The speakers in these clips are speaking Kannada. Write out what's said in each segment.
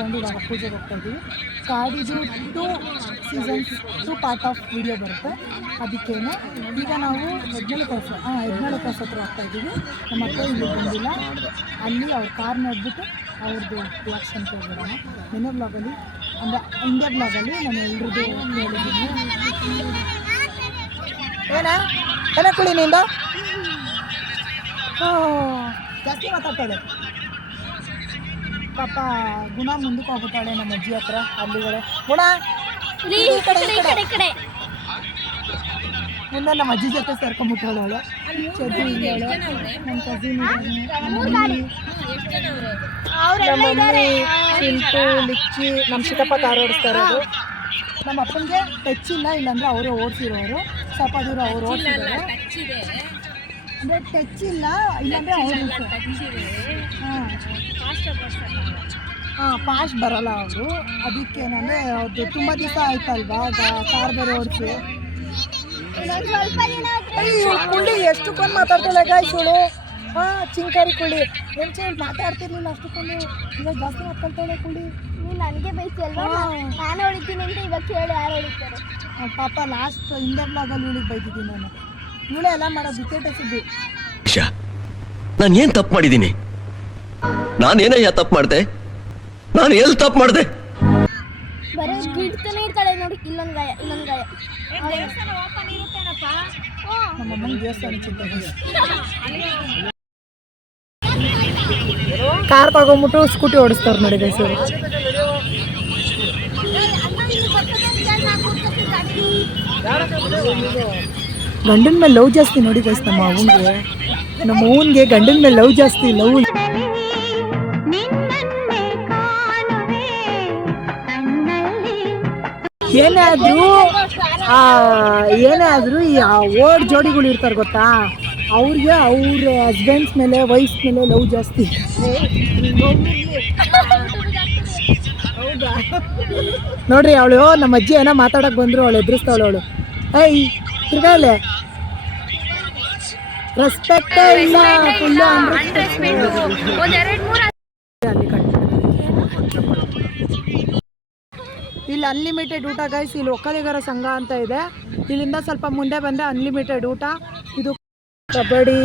ಮುಗಿಸ್ಕೊಂಡು ಇವಾಗ ಪೂಜೆಗೆ ಹೋಗ್ತಾ ಇದ್ದೀವಿ. ಕಾಡಿದು 2 ಸೀಸನ್ಸ್ 2 ಪಾರ್ಟ್ ಆಫ್ ವಿಡಿಯೋ ಬರುತ್ತೆ. ಅದಕ್ಕೇನೆ ಈಗ ನಾವು ಯಜ್ಞಾಳ ಕ್ರಾಸ್ ಹತ್ರ ಹೋಗ್ತಾ ಇದ್ದೀವಿ. ನಮ್ಮ ಅಕ್ಕ ಇಲ್ಲಿ ಬಂದಿಲ್ಲ, ಅಲ್ಲಿ ಅವ್ರ ಕಾರ್ ನೋಡ್ಬಿಟ್ಟು ಅವ್ರದ್ದು ರಿಯಾಕ್ಷನ್ ತಗೊಳ್ಳೋಣ. ನೆನೆ ಬ್ಲಾಗಲ್ಲಿ ಅಂದರೆ ಇಂಡಿಯಾ ಬ್ಲಾಗಲ್ಲಿ ನಾನು ಎಲ್ರದ್ದು ಹೇಳಿದ್ದೀನಿ. ಏನ ಕುಳಿನಿಂದ ಜಾಸ್ತಿ ಮಾತಾಡ್ತಾಳೆ ಪಾಪ. ಗುಣ ಮುಂದಕ್ಕೆ ಹೋಗ್ಬಿಟ್ಟಾಳೆ ನಮ್ಮ ಅಜ್ಜಿ ಹತ್ರ. ಅಲ್ಲಿಗಡೆ ಗುಣ ಮುಂದೆ ನಮ್ಮ ಅಜ್ಜಿ ಜೊತೆ ಸೇರ್ಕೊಂಡ್ಬಿಟ್ಟಾಳೆ ಅವಳು. ಚದ್ದು ಇದ್ದಾಳೆ, ನಮ್ಮ ಕಸಿನ್ ಮಮ್ಮಿ, ಚಿಂಟು, ಲಿಚ್ಚಿ, ನಮ್ಮ ಚಿಕ್ಕಪ್ಪ ಕಾರ್ ಓಡಿಸ್ತಾ ಇರೋದು. ನಮ್ಮ ಅಪ್ಪನಿಗೆ ಟಚ್ ಇಲ್ಲ, ಇಲ್ಲಾಂದ್ರೆ ಅವರೇ ಓಡಿಸಿರೋರು. ಸ್ವಲ್ಪ ದೂರ ಅವ್ರು ಓಡಿಸಿದ್ದಾರೆ ಅಂದರೆ ಟಚ್ ಇಲ್ಲ, ಇಲ್ಲಾಂದರೆ ಅವರು ಫಾಸ್ಟ್ ಬರಲ್ಲ ಅವರು. ಅದಕ್ಕೇನಂದರೆ ಅದು ತುಂಬ ದಿವಸ ಆಯ್ತಲ್ವಾ ಕಾರ್ ಬೇರೆ ಓಡಿಸಿ. ಕುಳ್ಳಿ ಎಷ್ಟಕ್ಕೊಂದು ಮಾತಾಡ್ತಾಳೆ ಗಾಯ್ಸೋಳು. ಚಿಂಕಾರಿ ಕುಳ್ಳಿ ಮುಂಚೆ ಮಾತಾಡ್ತಿರ್ಲಿಲ್ಲ ಅಷ್ಟಕ್ಕೊಂದು, ಇವಾಗ ಜಾಸ್ತಿ ಮಾತಾಡ್ತಾಳೆ ಕುಳ್ಳಿ. ನೀನು ನನಗೆ ಬೈಸಿ ಅಲ್ವಾ, ನಾನು ಹೊಡಿತೀನಿ ಅಂತ ಇವಾಗ ಕೇಳಿ ಯಾರು ಹೊಡಿತಾರೆ. ಪಾಪ ಲಾಸ್ಟ್ ಇಂಡಿಯಾ ಬ್ಲಾಗಲ್ಲಿ ಇವಳಿಗೆ ಬೈತಿದ್ದೀನಿ ನಾನು. ಇವಳೇ ಎಲ್ಲ ಮಾಡೋದು ಸುದ್ದಿ. ನಾನು ಏನು ತಪ್ಪು ಮಾಡಿದ್ದೀನಿ? ನಾನೇನಯ್ಯ ತಪ್ಪು ಮಾಡಿದೆ? ನಾನು ಎಲ್ಲಿ ತಪ್ಪು ಮಾಡಿದೆ? ಬರೀ ಗಿಡ್ತಾನೆ ಇರ್ತಾಳೆ ನೋಡಿ. ಇಲ್ಲೊಂದು ಗಾಯ ಇಲ್ಲೊಂದು ಗಾಯ. ನಮ್ಮ ಅಮ್ಮನ ದೇವಸ್ಥಾನ ಚಿಂತೆ. ಕಾರ್ ತಗೊಂಡ್ಬಿಟ್ಟು ಸ್ಕೂಟಿ ಓಡಿಸ್ತಾರೆ ನೋಡಿ ಗೈಸರು. ಗಂಡನ ಮೇಲೆ ಲವ್ ಜಾಸ್ತಿ ನೋಡಿ ಗೈಸ್ ನಮ್ಮ ಅವ್ವನಿಗೆ ಗಂಡನ ಮೇಲೆ ಲವ್ ಜಾಸ್ತಿ. ಲವ್ ಏನಾದರೂ ಈ ಓಡ್ ಜೋಡಿಗಳು ಇರ್ತಾರೆ ಗೊತ್ತಾ, ಅವ್ರಿಗೆ ಅವ್ರ ಹಸ್ಬೆಂಡ್ಸ್ ಮೇಲೆ ವೈಫ್ ಮೇಲೆ ಲವ್ ಜಾಸ್ತಿ. ನೋಡ್ರಿ ಅವಳು ನಮ್ಮ ಅಜ್ಜಿ ಏನೋ ಮಾತಾಡಕ್ ಬಂದ್ರು ಅವಳು ಎದುರಿಸ್ತಾವಳು. ಅವಳು ತಿರ್ಗಾಲೆ ರೆಸ್ಪೆಕ್ಟ್ ಇಲ್ಲ, ಇಲ್ಲಿ ಅನ್ಲಿಮಿಟೆಡ್ ಊಟ ಗೈಸ್. ಇಲ್ಲಿ ಒಕ್ಕಲಿಗರ ಸಂಘ ಅಂತ ಇದೆ. ಇಲ್ಲಿಂದ ಸ್ವಲ್ಪ ಮುಂದೆ ಬಂದರೆ ಅನ್ಲಿಮಿಟೆಡ್ ಊಟ. ಇದು ಕಬಡ್ಡಿ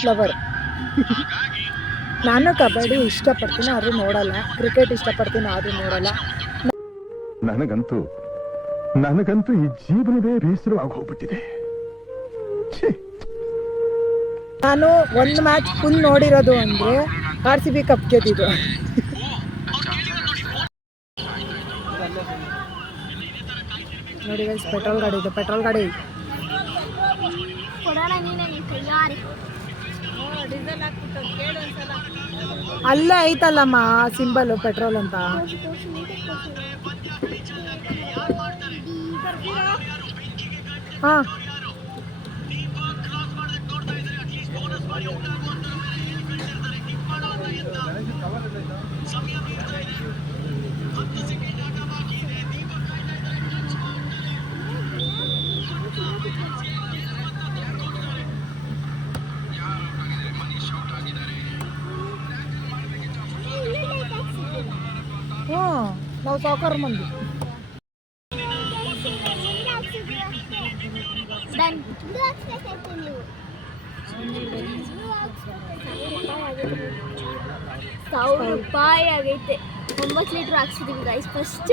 ಫ್ಲವರ್. ನಾನು ಕಬಡ್ಡಿ ಇಷ್ಟಪಡ್ತೀನಿ ಆದರೂ ನೋಡಲ್ಲ, ಕ್ರಿಕೆಟ್ ಇಷ್ಟಪಡ್ತೀನಿ ಆದರೂ ನೋಡಲ್ಲ. ನನಗಂತೂ ಈ ಜೀವನವೇ ಬೇಸರವಾಗಿ ಹೋಗ್ಬಿಟ್ಟಿದೆ. ನಾನು ಒಂದು ಮ್ಯಾಚ್ ಫುಲ್ ನೋಡಿರೋದು ಅಂದರೆ RCB ಕಪ್ ಗೆದ್ದಿದ್ದು. ನೋಡಿ ಗೈಸ್ ಪೆಟ್ರೋಲ್ ಗಾಡಿ ಇದೆ, ಪೆಟ್ರೋಲ್ ಗಾಡಿ. ಅಲ್ಲೇ ಐತಲ್ಲಮ್ಮ ಸಿಂಬಲ್ ಪೆಟ್ರೋಲ್ ಅಂತ. ಹಾಂ ನಾವು ಸಾವುಕಾರ ಮಂದಿ. ₹1,000 ಆಗೈತೆ. 9 ಲೀಟರ್ ಹಾಕ್ಸಿದೀವಿ ಗೈಸ್ ಫಸ್ಟ್.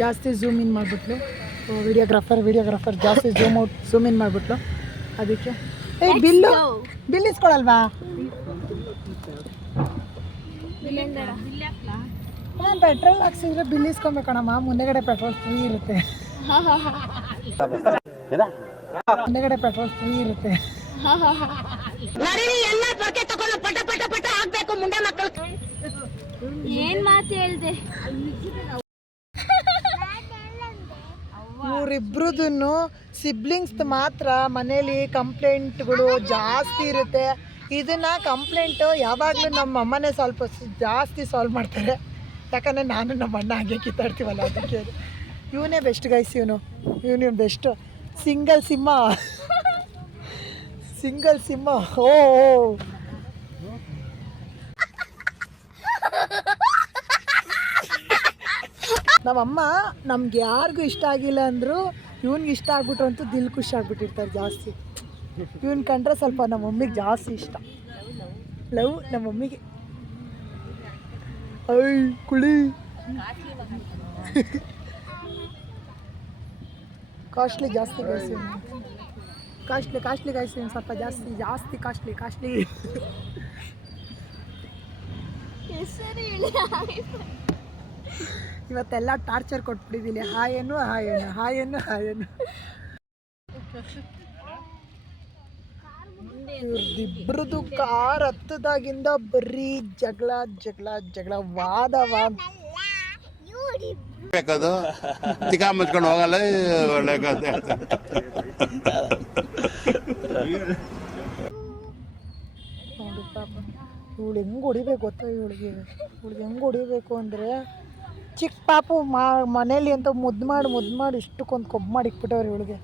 ಜಾಸ್ತಿ ಝೂಮ್ ಇನ್ ಮಾಡಿಬಿಟ್ಲು ವಿಡಿಯೋಗ್ರಾಫರ್ ಜಾಸ್ತಿ ಝೂಮ್ ಇನ್ ಮಾಡಿಬಿಟ್ಲು. ಅದಕ್ಕೆ ಬಿಲ್ ಇಸ್ಕೊಳಲ್ವಾ? ಪೆಟ್ರೋಲ್ ಹಾಕ್ಸಿದ್ರೆ ಬಿಲ್ ಇಸ್ಕೊಬೇಕಣಮ್ಮ. ಮುಂದೆಗಡೆ ಪೆಟ್ರೋಲ್ ಫ್ರೀ ಇರುತ್ತೆ. ಏನ್ ಮಾತು ಹೇಳ್ದೆ? ಇವರಿಬ್ರದನ್ನು ಸಿಬ್ಲಿಂಗ್ಸ್ ಮಾತ್ರ ಮನೇಲಿ ಕಂಪ್ಲೇಂಟ್ಗಳು ಜಾಸ್ತಿ ಇರುತ್ತೆ. ಇದನ್ನ ಕಂಪ್ಲೇಂಟ್ ಯಾವಾಗಲೂ ನಮ್ಮ ಅಮ್ಮನೇ ಸ್ವಲ್ಪ ಜಾಸ್ತಿ ಸಾಲ್ವ್ ಮಾಡ್ತಾರೆ. ಯಾಕಂದರೆ ನಾನು ನಮ್ಮ ಅಣ್ಣ ಹಾಗೆ ಕಿತ್ತಾಡ್ತೀವಲ್ಲ, ಅದಕ್ಕೆ ಇವನೇ ಬೆಸ್ಟ್ ಗೈಸ್. ಇವನು ಬೆಸ್ಟ್ ಸಿಂಗಲ್ ಸಿಂಹ. ಸಿಂಗಲ್ ಸಿಂಹ ಓ ನಮ್ಮಮ್ಮ ನಮ್ಗೆ ಯಾರಿಗೂ ಇಷ್ಟ ಆಗಿಲ್ಲ ಅಂದರೂ ಇವ್ನಿಗೆ ಇಷ್ಟ ಆಗ್ಬಿಟ್ರು ಅಂತೂ ದಿಲ್ ಖುಷಿ ಆಗ್ಬಿಟ್ಟಿರ್ತಾರೆ ಜಾಸ್ತಿ. ಇವನ್ ಕಂಡ್ರೆ ಸ್ವಲ್ಪ ನಮ್ಮ ಮಮ್ಮಿಗೆ ಜಾಸ್ತಿ ಇಷ್ಟ. ಲವ್ ನಮ್ಮ ಮಮ್ಮಿಗೆ. ಐ ಕುಳಿ ಕಾಸ್ಟ್ಲಿ ಜಾಸ್ತಿ ಗಾಯ್ಸಿ, ಕಾಸ್ಟ್ಲಿ ಗಾಯ್ಸಿ ಸ್ವಲ್ಪ ಜಾಸ್ತಿ ಕಾಸ್ಟ್ಲಿ. ಇವತ್ತೆಲ್ಲ ಟಾರ್ಚರ್ ಕೊಟ್ಬಿಟ್ಟಿದ್ದೀನಿ. ಹಾಯೇನು ಇವ್ರದಿಬ್ರದ್ದು ಕಾರ್ ಹತ್ತದಾಗಿಂದ ಬರೀ ಜಗಳ ವಾದ. ಬೇಕದು ತಿಕಾ ಮುಚ್ಕೊಂಡು ಹೋಗಲ್ಲ ಒಳ್ಳೆ ಕಥೆ. ನೋಡಿ ಪಾಪ ಇವಳು ಹೆಂಗೆ ಹೊಡಿಬೇಕು ಗೊತ್ತಾ, ಇವಳಿಗೆ ಹೆಂಗೆ ಹೊಡಿಬೇಕು ಅಂದರೆ ಚಿಕ್ಕ ಪಾಪು ಮನೇಲಿ ಅಂತ ಮುದ್ದು ಮಾಡಿ ಇಷ್ಟಕ್ಕೊಂದು ಕೊಬ್ಬು ಮಾಡಿ ಇಕ್ಬಿಟ್ಟವ್ರು ಇವಳಿಗೆ.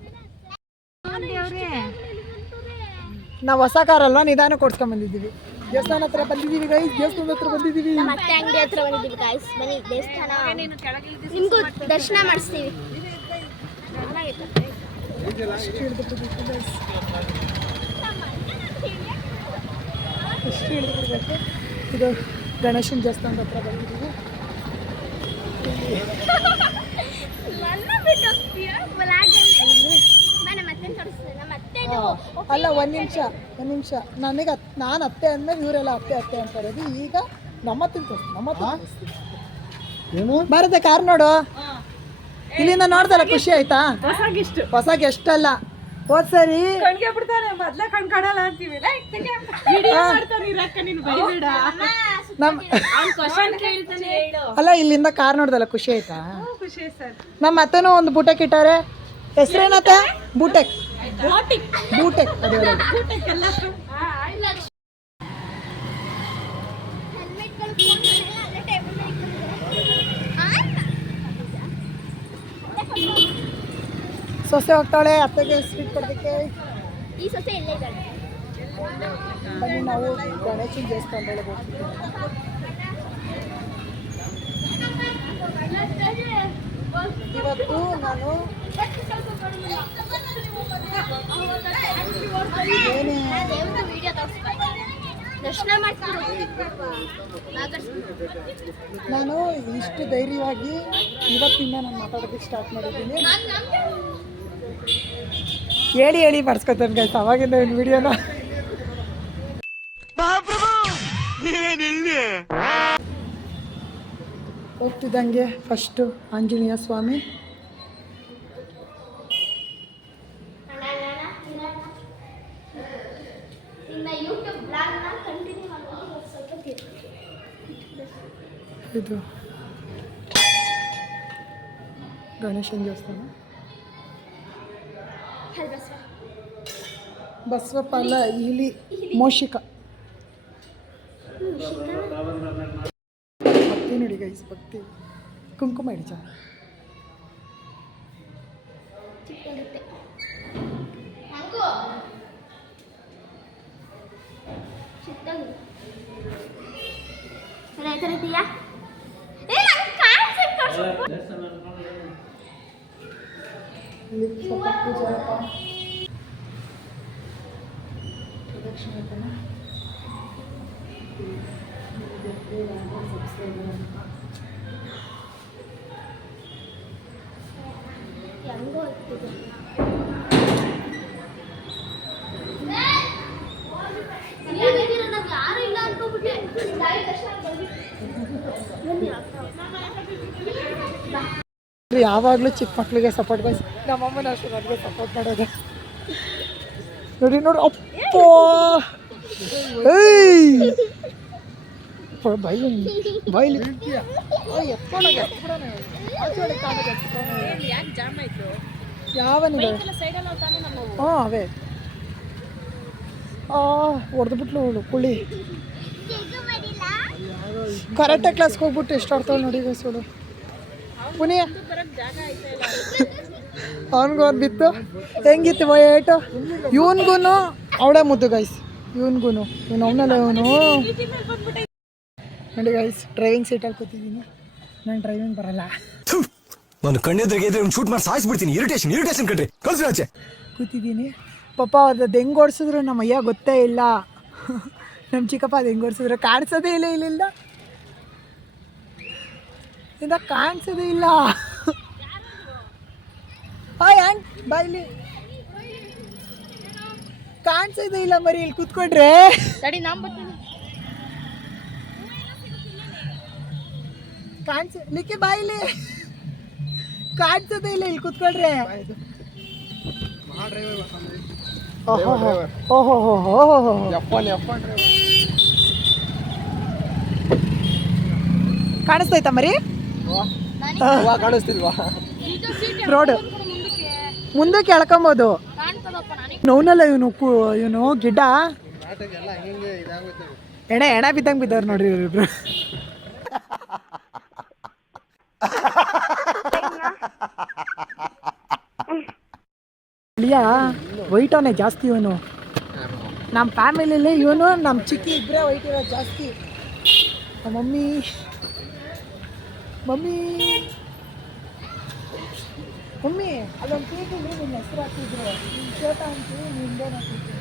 ನಾವು ಹೊಸ ಕಾರಲ್ವಾ ನಿಧಾನ ಕೊಡ್ಸ್ಕೊಂಡ್ಬಂದಿದ್ದೀವಿ. ದೇವಸ್ಥಾನ ಹತ್ರ ಬಂದಿದ್ದೀವಿ ಗೈಸ್, ದೇವಸ್ಥಾನದ ಹತ್ರ ಬಂದಿದ್ದೀವಿ. ಮತ್ತೆ ಅಂಗಡಿ ಹತ್ರ ಬಂದಿದ್ದೀವಿ ಗೈಸ್. ಬನ್ನಿ ದೇವಸ್ಥಾನ ನಿಮಗೂ ದರ್ಶನ ಮಾಡಿಸ್ತೀವಿ. ಎಷ್ಟು ಹಿಡಿದಿರ್ಬೇಕು. ಇದು ಗಣೇಶನ ದೇವಸ್ಥಾನದ ಹತ್ರ ಬಂದಿದ್ದೀವಿ. ಅಲ್ಲ ಒಂದು ನಿಮಿಷ ನಾನು ಅತ್ತೆ ಅಂದ್ಮೇಲೆ ಇವರೆಲ್ಲ ಅತ್ತೆ ಅಂತ ಇರೋದು. ಈಗ ನಮ್ಮ ಬರುತ್ತೆ ಕಾರ್ ನೋಡು. ಇಲ್ಲಿಂದ ನೋಡ್ದಲ್ಲ ಖುಷಿ ಆಯ್ತಾ? ಹೊಸ ಗೆಸ್ಟ್ ಅಲ್ಲ, ಹೋದ್ ಸರಿ ಅಲ್ಲ ಇಲ್ಲಿಂದ ಕಾರ್ ನೋಡ್ದಲ್ಲ ಖುಷಿ ಆಯ್ತಾ? ನಮ್ಮ ಅತ್ತೆನೂ ಒಂದು ಬೂಟೆಕ್ ಇಟ್ಟಾರೆ. ಹೆಸರೇನತ್ತೆ? ಬೂಟೆಕ್ ಅದೇ ಸೊಸೆ ಹೋಗ್ತಾಳೆ ಅತ್ತೆಗೆ ಸ್ವೀಟ್ ಕೊಡೋದಕ್ಕೆ. ಈ ಸೊಸೆ ಎಲ್ಲೇ ಇದ್ದಾಳೆ? ಬನ್ನಿ ನಾವು ಗಣೇಶನ ದೇವಸ್ಥಾನದೊಳಗೆ ಹೋಗ್ತೀವಿ. ಇವತ್ತು ನಾನು ನಾನು ಇಷ್ಟು ಧೈರ್ಯವಾಗಿ ಇವತ್ತಿಂದ ನಾನು ಮಾತಾಡೋದಕ್ಕೆ ಸ್ಟಾರ್ಟ್ ಮಾಡಿದ್ದೀನಿ. ಹೇಳಿ ಬರ್ಸ್ಕೊತಾನೆ ಗೈಸ್ ಅವಾಗಿಂದ ಒಂದು ವಿಡಿಯೋನ. ಹೋಗ್ತಿದ್ದಂಗೆ ಫಸ್ಟು ಆಂಜನೇಯ ಸ್ವಾಮಿ, ಇದು ಗಣೇಶನ ದೇವಸ್ಥಾನ, ಬಸವಪ್ಪ ಅಲ್ಲ ಇಲಿ ಮೋಷಿಕ. ಭಕ್ತಿ ನೋಡಿ ಗೈಸ್, ಭಕ್ತಿ ಕುಂಕುಮ ಇಡಿ ಜನ. ಯಾವಾಗಲೂ ಚಿಕ್ಕ ಮಕ್ಕಳಿಗೆ ಸಪೋರ್ಟ್ ಗೈಸ್. ನಮ್ಮಮ್ಮನ ಅಷ್ಟು ನನಗೆ ಸಪೋರ್ಟ್ ಮಾಡೋದು ನೋಡಿ. ಅಪ್ಪ ಬೈಲಿ ಯಾವನಿಗೆ ಹಾಂ ಅವೇ ಹೊಡೆದ್ಬಿಟ್ಲು ಅವಳು ಕುಳಿ. ಕರಾಟೆ ಕ್ಲಾಸ್ಗೆ ಹೋಗ್ಬಿಟ್ಟು ಎಷ್ಟು ಆಡ್ತಾವೆ ನೋಡಿ ಗೈಸ್ ಅವಳು. ಪುನಿಯ ಅವನಿಗೂ ಒಂದು ಬಿತ್ತು ಹೆಂಗಿತ್ತು ಏಟು. ಇವನ್ಗೂ ಅವಳೇ ಮುದ್ದು ಗೈಸ್ ಇವನ್ಗೂ ಇವನು ಅವನಲ್ಲ ಇವನು ನೋಡಿ ಗೈಸ್ ಡ್ರೈವಿಂಗ್ ಸೀಟಲ್ಲಿ ಕೂತಿದ್ದೀನಿ. ನಾನು ಡ್ರೈವಿಂಗ್ ಬರಲ್ಲ. ನಾನು ಕಣ್ಣೆದ್ರಿಗೆ ಇದ್ರೆ ಶೂಟ್ ಮಾಡಿ ಸಾಯಿಸ್ಬಿಡ್ತೀನಿ. ಇರಿಟೇಷನ್ ಕಟ್ರಿ ಕಳ್ಸಿ ಆಚೆ. ಕೂತಿದ್ದೀನಿ ಪಾಪ ಅದು ಹೆಂಗೆ ಓಡಿಸಿದ್ರು ನಮ್ಮ ಅಯ್ಯ ಗೊತ್ತೇ ಇಲ್ಲ. ನಮ್ಮ ಚಿಕ್ಕಪ್ಪ ಅದು ಹೆಂಗೆ ಓಡಿಸಿದ್ರು ಕಾಣಿಸೋದೇ ಇಲ್ಲ ಇಲ್ಲಿಂದ ಕಾಣಿಸೋದೇ ಇಲ್ಲ. ಹಾಯ್ ಆಂಟ್ ಬಾಯ್ಲಿ ಕಾಣಿಸೋದೇ ಇಲ್ಲ ಮರಿ ಇಲ್ಲಿ ಕೂತ್ಕೊಂಡ್ರೆ. ತಡಿ ನಾಮ್ ಬರ್ತೀನಿ. ಲಿಕ್ಕಿ ಬಾಯಿಲಿ ಕಾಣಿಸೋದೇ ಇಲ್ಲ ಇಲ್ಲಿ ಕೂತ್ಕೊಂಡ್ರೆ. ಕಾಣಿಸ್ತೈತ ಮರಿ ಕಾಣಿಸ್ತಿಲ್ವಾ? ರೋಡ್ ಮುಂದಕ್ಕೆ ಎಳ್ಕೊಂಬೋದು. ನೋನಲ್ಲ ಇವನು ಗಿಡ್ಡ ಎಣ ಬಿದ್ದಂಗೆ ಬಿದ್ದವ್ರು ನೋಡ್ರಿ ಇವ್ರಿಬ್ರು. ವೈಟ್ ಅವನೇ ಜಾಸ್ತಿ ಇವನು. ನಮ್ಮ ಫ್ಯಾಮಿಲಿಯಲ್ಲಿ ಇವನು ನಮ್ಮ ಚಿಕ್ಕಿ ಇಬ್ಬರೇ ವೈಟ್ ಇರೋದು ಜಾಸ್ತಿ. ನಮ್ಮ ಮಮ್ಮಿ ಅಲ್ಲೊಂದು ಕೇಕಿಗೆ ನಿನ್ನ ಹೆಸರು ಹಾಕಿದ್ರು ಶೋಟ ಅಂತ ನಿಂದೇನು ಹಾಕಿದ್ರು.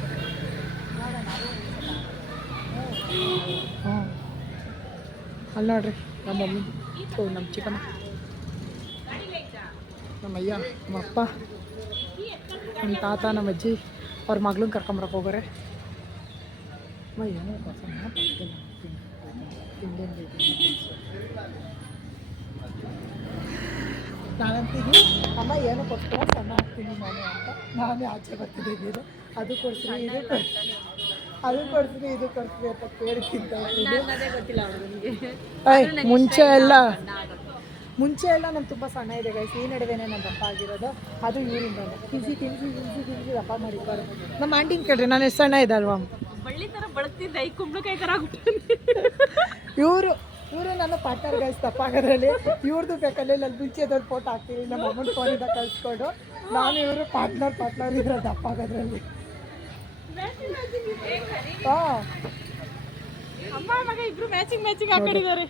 ಹಾಂ ಅಲ್ಲಿ ನೋಡ್ರಿ ನಮ್ಮ ಮಮ್ಮಿ ನಮ್ಮ ಚಿಕ್ಕಮ್ಮ ನಮ್ಮ ಅಯ್ಯ ನಮ್ಮ ಅಪ್ಪ ನಮ್ಮ ತಾತ ನಮ್ಮ ಅಜ್ಜಿ ಅವ್ರ ಮಗಳನ್ನ ಕರ್ಕೊಂಬರಕ್ಕೆ ಹೋಗೋರೆ. ಏನೋ ನಾನಂತೀನಿ ಅಮ್ಮ ಏನೋ ಕೊಡ್ತೀರ ಸಣ್ಣ ಹಾಕ್ತೀನಿ ನಾನು ಅಂತ. ನಾನೇ ಆಚೆ ಬರ್ತಿದ್ದೀನಿ ಅದು ಕೊಡ್ತೀನಿ ಇದು ಕೊಡ್ತೀನಿ ಅಂತ ಕೇಳ್ತಿದ್ದ. ಮುಂಚೆ ಎಲ್ಲ ನಾನು ತುಂಬ ಸಣ್ಣ ಇದೆ ಗೈಸ್. ಈ ನಡುವೆನೇ ನಾನು ದಪ್ಪ ಆಗಿರೋದು. ಅದು ಇವರಿಂದ ತಿನ್ಸಿ ದಪ್ಪ ಮಾಡಿದ್ದಾರೆ. ನಮ್ಮ ಆಂಟಿನ ಕೇಳ್ರಿ ನಾನು ಎಷ್ಟು ಸಣ್ಣ ಇದೆ ಅಲ್ವಾ. ಇವರು ನನ್ನ ಪಾರ್ಟ್ನರ್ ಗೈಸ್ ದಪ್ಪ ಆಗೋದ್ರಲ್ಲಿ. ಇವ್ರದ್ದು ಬೇಕಲ್ಲಿ ಅಲ್ಲಿ ಮುಂಚೆದವ್ರು ಫೋಟೋ ಹಾಕ್ತೀನಿ ನಮ್ಮ ಅಮ್ಮನ ಫೋನಿಂದ ಕಳಿಸ್ಕೊಂಡು. ನಾನು ಇವರು ಪಾರ್ಟ್ನರ್ ಇರೋ ದಪ್ಪ ಆಗೋದ್ರಲ್ಲಿ. ಹಾಂ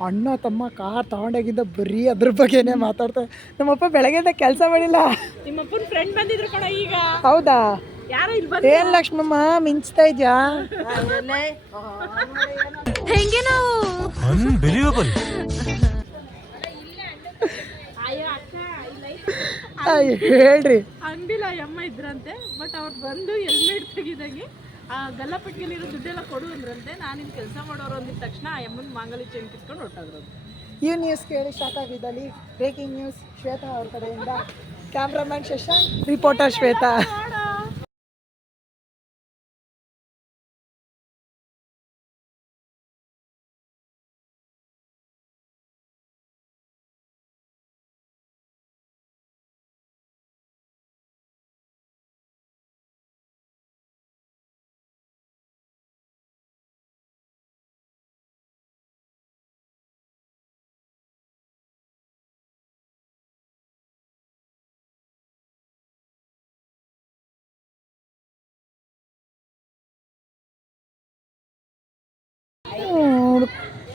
ಅಣ್ಣ ತಮ್ಮ ಕಾರ್ ತಗೊಂಡಾಗಿದ್ದ ಬರೀ ಅದ್ರ ಬಗ್ಗೆನೇ ಮಾತಾಡ್ತಾರೆ. ನಮ್ಮಪ್ಪ ಬೆಳಗ್ಗೆಯಿಂದ ಕೆಲಸ ಮಾಡಿಲ್ಲ. ನಿಮ್ಮಪ್ಪನ ಫ್ರೆಂಡ್ ಬಂದಿದ್ರು ಕಣ ಈಗ. ಹೌದಾ? ಯಾರೋ ಇಲ್ಲಿ ಏನ್ ಲಕ್ಷ್ಮಮ್ಮ ಮಿಂಚ್ತಾ ಇದ್ಯಾ? ಹೆಂಗೆ ನಾವು ಅನ್ಬಿಲೀವಬಲ್. ಹೇಳ್ರಿ ಅಂಬಿಲ್ಲ ಅಮ್ಮ ಇದ್ರಂತೆ. ಬಟ್ ಅವ್ರು ಬಂದು ಹೆಲ್ಮೆಟ್ ತೆಗಿದಂಗೆ ಆ ಗಲ್ಲಪಟ್ಟಿಗೆಲ್ಲಿರೋ ದುಡ್ಡೆಲ್ಲ ಕೊಡು ಅಂದ್ರಂತೆ. ನಾನು ಇಲ್ಲಿ ಕೆಲಸ ಮಾಡೋರು ಅಂದಿದ ತಕ್ಷಣ ಆ ಅಮ್ಮನ ಮಾಂಗಲ್ಯ ಚೈನ್ ಕಿತ್ಕೊಂಡು ಹೊರಟೋದ್ರು. ಈ ನ್ಯೂಸ್ ಕೇಳಿ ಶಾಕ್ ಆಗಿದ್ದಲ್ಲಿ ಬ್ರೇಕಿಂಗ್ ನ್ಯೂಸ್ ಶ್ವೇತಾ ಅವ್ರ ಕಡೆಯಿಂದ. Cameraman Shashank, reporter Shweta.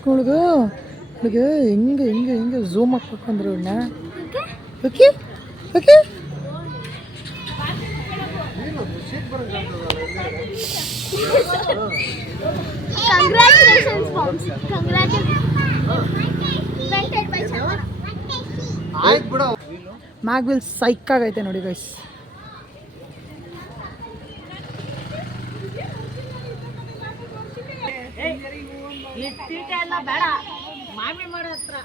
ಹುಡುಗ ಹೆಂಗೆ ಝೂಮ್ ಹಾಕ್ಬೇಕು ಅಂದ್ರೆ ಇವನ್ನ okay okay. Congratulations, moms. Congratulations. ಮ್ಯಾಗ್ವಿಲ್ ಸೈಕಾಗೈತೆ ನೋಡಿ ಗೈಸ್. ಎಲ್ಲ ಬೇಡ ಮಾಮಿ ಮಾಡೋ ಹತ್ರ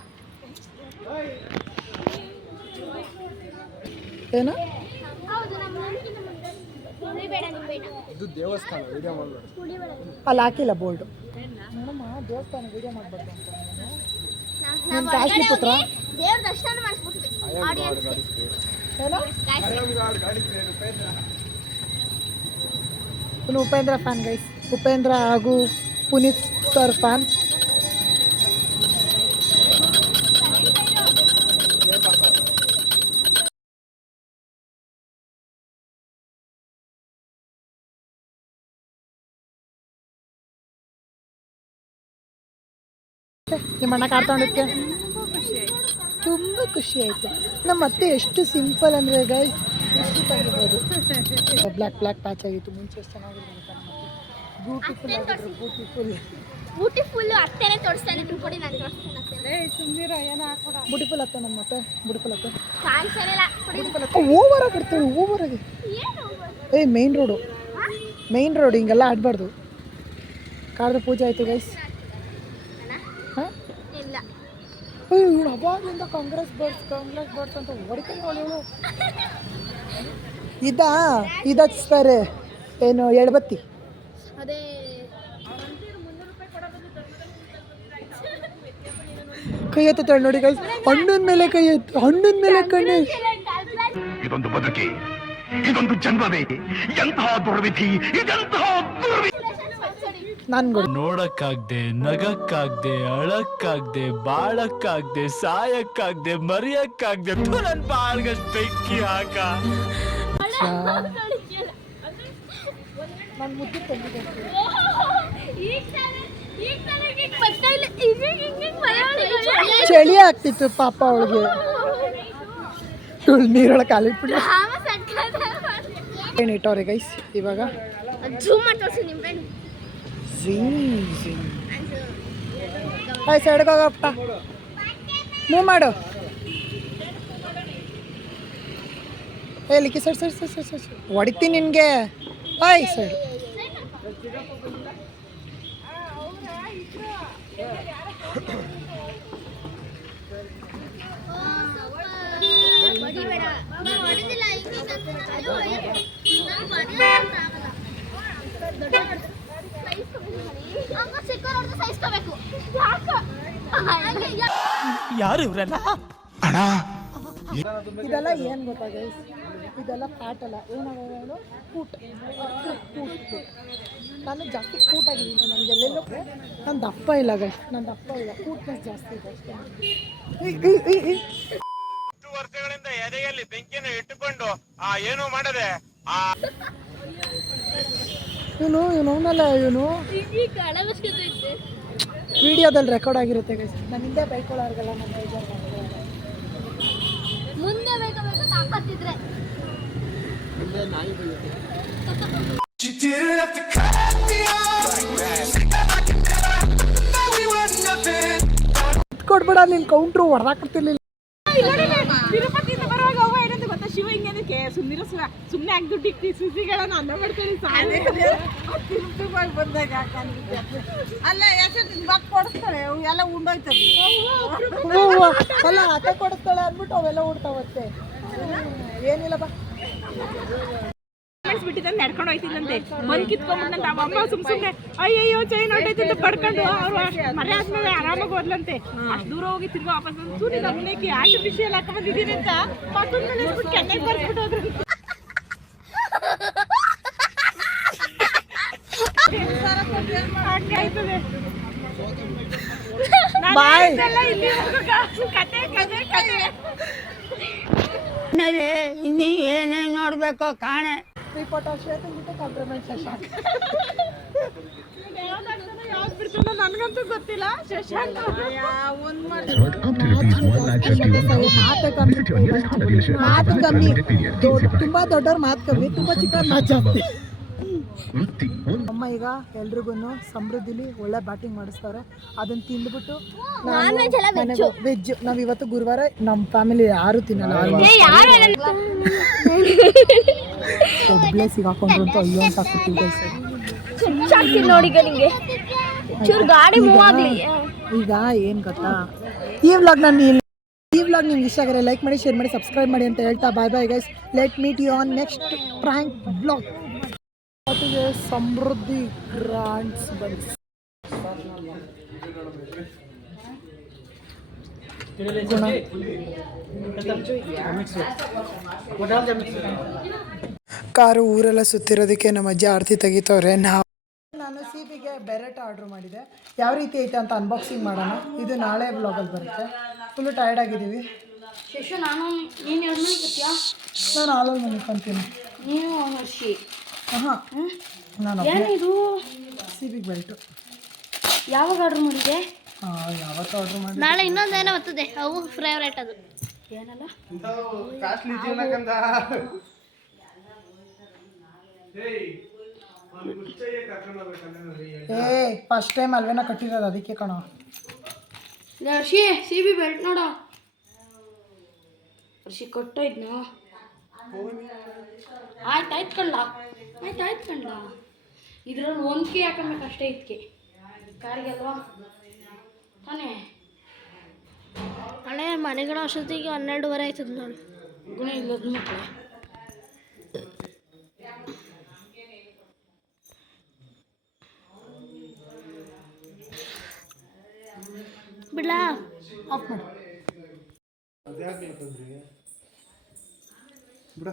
ಏನು ಅಲ್ಲಿ ಹಾಕಿಲ್ಲ ಬೋಲ್ಡು. ನೋಡಮ್ಮ ದೇವಸ್ಥಾನ ವಿಡಿಯೋ ಮಾಡ್ಬಾರ್ದು ಅಂತ ನಿಮ್ಮ ಕಾಶಿ ಪುತ್ರ ದೇವ್ರ ದರ್ಶನ ಮಾಡಿಸ್ಬಿಟ್ಟು ಉಪೇಂದ್ರ ಫ್ಯಾನ್ ಗೈಸ್. ಉಪೇಂದ್ರ ಹಾಗೂ ಪುನೀತ್ ಸರ್ ಫ್ಯಾನ್. ಅನಿಸುತ್ತೆ ನಿಮ್ಮ ಅಣ್ಣ ಕಾರ್ ತಗೊಂಡಕ್ಕೆ? ತುಂಬ ಖುಷಿ ಆಯಿತು. ನಮ್ಮ ಅತ್ತೆ ಎಷ್ಟು ಸಿಂಪಲ್ ಅಂದರೆ ಗೈಸ್, ಎಷ್ಟು ತಗಿಬೋದು. ಬ್ಲ್ಯಾಕ್ ಪ್ಯಾಚ್ ಆಗಿತ್ತು, ಮುಂಚೆ ಎಷ್ಟು ಚೆನ್ನಾಗಿರುತ್ತೆ ಬ್ಯೂಟಿಫುಲ್ ಆಗಿದ್ರು. ಬ್ಯೂಟಿಫುಲ್ ಅತ್ತೆನೇ ತೋರಿಸ್ತಾನೆ ಇದ್ರು ಕೊಡಿ ನಾನು ತೋರಿಸ್ತೀನಿ ಬ್ಯೂಟಿಫುಲ್ ಅತ್ತೆ ನಮ್ಮ ಅತ್ತೆ, ಬ್ಯೂಟಿಫುಲ್ ಅತ್ತೆ. ಥ್ಯಾಂಕ್ಸ್ ಏನಿಲ್ಲ ಕೊಡಿ. ಓವರ್ ಆಗಿರ್ತಾಳೆ, ಓವರ್ ಆಗಿ. ಮೇನ್ ರೋಡು ಹಿಂಗೆಲ್ಲ ಆಡಬಾರ್ದು. ಕಾರದ ಪೂಜೆ ಆಯಿತು ಗೈಸ್. ಹಾಂ ಇಲ್ಲ ಇವಳು ಅವಾಗಿಂದ ಕಾಂಗ್ರೆಸ್ ಬರ್ಡ್ಸ್ ಅಂತ ಹೊಡಿತಾನೆ ಇವಳು. ಇದಚ್ತಾರೆ ಏನು ಎಳ್ಬತ್ತಿ ಅದೇ ಕೈ ಎತ್ತಾಳೆ ನೋಡಿ ಗೈಸ್. ಹಣ್ಣಿನ ಮೇಲೆ ಕೈ ಎತ್ತು, ಹಣ್ಣಿನ ಮೇಲೆ ಕಣ್ಣು. ಇದೊಂದು ಬದುಕಿ, ಇದೊಂದು ಜನ್ಮವೇ, ಎಂತಹ ದುರ್ವಿಧಿ, ಇದೆಂತಹ ದುರ್ವಿಧಿ. ನನ್ಗಳು ನೋಡಕ್ಕಾಗ್ದೆ, ನಗಕ್ಕಾಗ್ದೆ, ಅಳಕ್ಕಾಗ್ದೆ, ಬಾಳಕ್ಕಾಗ್ದೆ, ಸಾಯಕ್ಕಾಗ್ದೆ, ಮರಿಯಕ್ಕಾಗ್ದೆ, ನನ್ ಬಾಳ್ಗಷ್ಟು ಬೆಂಕಿ ಹಾಕ. ನಾನು ಮುದ್ದು ತಂದಿದ್ದೆ. ಚಳಿ ಆಗ್ತಿತ್ತು ಪಾಪ ಅವಳಿಗೆ. ಇವಳು ನೀರೊಳಗೆ ಕಾಲಿಟ್ಬಿಟ್ಟು ಏನು ಇಟ್ಟವ್ರೆ ಗೈಸ್. ಇವಾಗ ಜೂಮ್ ಮಾಡಿ ತೋರಿಸಿ ನಿಮ್ಮ ಫ್ರೆಂಡ್. ಸೈಡ್ಗೆ ಹೋಗಪ್ಪ, ಮೂವ್ ಮಾಡು. ಲಿಕ್ಕಿ ಸೈಡ್ ಹೊಡಿತೀನಿ ನಿನಗೆ. Hi side. ಹೊಡಿಬೇಡ, ಹೊಡೆದಿಲ್ಲ. ಯಾರು ಇವ್ರಲ್ಲ? ಇದೆಲ್ಲ ಏನು ಗೊತ್ತಾ ಗೈಸ್, ಇದೆಲ್ಲ ಫ್ಯಾಟ್ ಅಲ್ಲ, ಏನಾಗೋದು ಕೂಟ್. ನಾನು ಜಾಸ್ತಿ ಕೂಟಾಗಿದ್ದೀನಿ. ನನಗೆ ಎಲ್ಲೆಲ್ಲೋ ನಾನು ದಪ್ಪ ಇಲ್ಲ ಗೈಸ್, ನಾನು ದಪ್ಪ ಇಲ್ಲ, ಕೂಟ್ನೆಸ್ ಜಾಸ್ತಿ ಇದೆ ಅಷ್ಟೇ. ವರ್ಷಗಳಿಂದ ಎದೆಯಲ್ಲಿ ಬೆಂಕಿಯನ್ನು ಇಟ್ಟುಕೊಂಡು ಏನು ಮಾಡದೆ ಇವನು ವಿಡಿಯೋದಲ್ಲಿ ರೆಕಾರ್ಡ್ ಆಗಿರುತ್ತೆ ಗೈಸ್. ನಾನು ಹಿಂದೆ ಬೈಕೊಳ್ಳೋರ್ಗಲ್ಲ, ನಾನು ಬೇಜಾರು ಮಾಡ್ಕೊಳ್ಳೋದು. ಮುಂದೆ ಬೇಕು ತಾಕತ್ತಿದ್ರೆ ಕೊಡ್ಬೇಡ, ನೀನು ಕೌಂಟ್ರು ಹೊಡೆದಾಕ್ತಿರ್ಲಿಲ್ಲ. ತಿರುಪತಿಯಿಂದ ಬರುವಾಗ ಅವ್ವ ಏನಂತ ಗೊತ್ತಾ, ಶಿವ ಹಿಂಗೇನಕ್ಕೆ ಸುಮ್ಮನೆ ಆಗಿ ದುಡ್ಡು ಇಕ್ತಿ ಸುದ್ದಿಗಳನ್ನ ಅನ್ನ ಮಾಡ್ತೀನಿ ತಿರುಪತಿಗೆ ಬಂದಾಗ ಅಲ್ಲ ಯಾಕೆ ಮತ್ ಕೊಡಿಸ್ತಾರೆ ಎಲ್ಲ ಉಂಡೋಯ್ತದೆ. ಅಲ್ಲ ಆತ ಕೊಡಿಸ್ತಾಳೆ ಅಂದ್ಬಿಟ್ಟು ಅವೆಲ್ಲ ಉಡ್ತಾವತ್ತೆ. ಏನಿಲ್ಲ ಬಾ. ಬಿಟ್ಟಿದ್ದ ನಡ್ಕೊಂಡು ಹೋಯ್ತಿಲ್ಲಂತೆ, ಬಂದ್ ಕಿತ್ಕೊಂಡ್ಬಿಟ್ಟಂತ ಅಮ್ಮ ಸುಮ್ನೆ ಅಯ್ಯಯ್ಯೋ ಚೈನ್ ಹೊಟ್ಟೈತಿ ಅಂತ ಪಡ್ಕೊಂಡು ಅವ್ರು ಮನೆ ಆದ್ಮೇಲೆ ಆರಾಮಾಗಿ ಹೋದ್ಲಂತೆ. ಅಷ್ಟು ದೂರ ಹೋಗಿ ತಿರ್ಗಿ ವಾಪಸ್ ಸೂರ್ಯ ಗಮನಕ್ಕೆ ಆರ್ಟಿಫಿಷಿಯಲ್ ಹಾಕ ಬಂದಿದ್ದೀನಿ ಅಂತ ಪಕ್ಕದ ಮೇಲೆ ಕೆನ್ನೆಗೆ ಬರ್ಸ್ಬಿಟ್ಟು ಹೋದ್ರು. ಹಂಗಾಯ್ತದೆ. ಇನ್ನೀ ಏನೇನು ನೋಡ್ಬೇಕು ಕಾಣೆ. ನನ್ಗಂತೂ ಗೊತ್ತಿಲ್ಲ. ಶಶಾಂಕ್ ಮಾತು ಕಮ್ಮಿ, ತುಂಬಾ ದೊಡ್ಡವ್ರ ಮಾತು ಕಮ್ಮಿ, ತುಂಬಾ ಚಿಕ್ಕ ಮಾತು ಜಾಸ್ತಿ. ಅಮ್ಮ ಈಗ ಎಲ್ರಿಗೂ ಸಮೃದ್ಧಿಲಿ ಒಳ್ಳೆ ಬ್ಯಾಟಿಂಗ್ ಮಾಡಿಸ್ತಾರೆ. ಅದನ್ನ ತಿಂದ್ಬಿಟ್ಟು ವೆಜ್. ನಾವ್ ಇವತ್ತು ಗುರುವಾರ ನಮ್ಮ ಫ್ಯಾಮಿಲಿ ಯಾರು ತಿನ್ನಲ್ಲ. ಒಬ್ಬಳೇ ಸಿಗಾಕೊಂಡ್ರು ಅಂತ ಅಯ್ಯೋ ಅಂತ ನೋಡಿ ನಿಂಗೆ ಚೂರು ಗಾಡಿ ಮೂವ್ ಆಗ್ಲಿ. ಈಗ ಏನ್ ಗೊತ್ತಾ, ಈ ವ್ಲಾಗ್ ನಿಮ್ಗೆ ಇಷ್ಟ ಆಗಿದ್ರೆ ಲೈಕ್ ಮಾಡಿ, ಶೇರ್ ಮಾಡಿ, ಸಬ್ಸ್ಕ್ರೈಬ್ ಮಾಡಿ ಅಂತ ಹೇಳ್ತಾ bye bye guys. Let meet you on next prank vlog. Samruddhi grands buns. Car ಊರೆಲ್ಲ ಸುತ್ತಿರೋದಕ್ಕೆ ನಮ್ಮ ಅಜ್ಜಿ ಆರತಿ ತೆಗಿತವ್ರೆ. ನಾನು ಸಿಬಿಗೆ ಬೆರೆಟ್ ಆರ್ಡ್ರ್ ಮಾಡಿದೆ. ಯಾವ ರೀತಿ ಐತೆ ಅಂತ ಅನ್ಬಾಕ್ಸಿಂಗ್ ಮಾಡೋಣ. ಇದು ನಾಳೆ ವ್ಲಾಗಲ್ಲಿ ಬರುತ್ತೆ. ಫುಲ್ಲು ಟಯರ್ಡ್ ಆಗಿದ್ದೀವಿ. ನಾನು ಹಾಲಲ್ಲಿ ಮನಿಕೊಂತೀನಿ. ಹಾಂ ನಾನು ಸಿಬಿಗೆ ಬೆಲ್ಟು ಯಾವಾಗ ಆರ್ಡ್ರ್ ಮಾಡಿದೆ? ಯಾವತ್ತೂ ಆರ್ಡ್ರ್ ಮಾಡಿ ನಾಳೆ ಇನ್ನೊಂದೇನೋ ಬರ್ತದೆ ಅವು ಫೇವ್ರೇಟ್ ಅದು ಏನಲ್ಲ ಫಸ್ಟ್ ಟೈಮ್ ಅಲ್ವೇನ ಕಟ್ಟಿರೋದು ಅದಕ್ಕೆ ಕಣೋ. ಸಿ ಬಿ ಬೆಲ್ಟ್ ನೋಡೋ ವರ್ಷಿ ಕೊಟ್ಟೋಯ್ದ್ನ. ಆಯ್ತು ಕಣ್ಲ ಇದ್ರಲ್ಲಿ ಒಂದ್ಕೆ ಹಾಕಬೇಕು ಅಷ್ಟೇ ಇದಕ್ಕೆ ಕಾರಿಗೆ ಅಲ್ವಾ ತಾನೇ. ಹಳೆ ಮನೆಗಳ ಅಷ್ಟೊತ್ತಿಗೆ 12:30 ಆಯ್ತದ ನೋಡಿ ಗುಣ ಇಲ್ಲದ ಮಕ್ಕಳು. ಬಿಡ್ಲಾ ಆಫ್ ಮಾಡಿ ಬಿಡ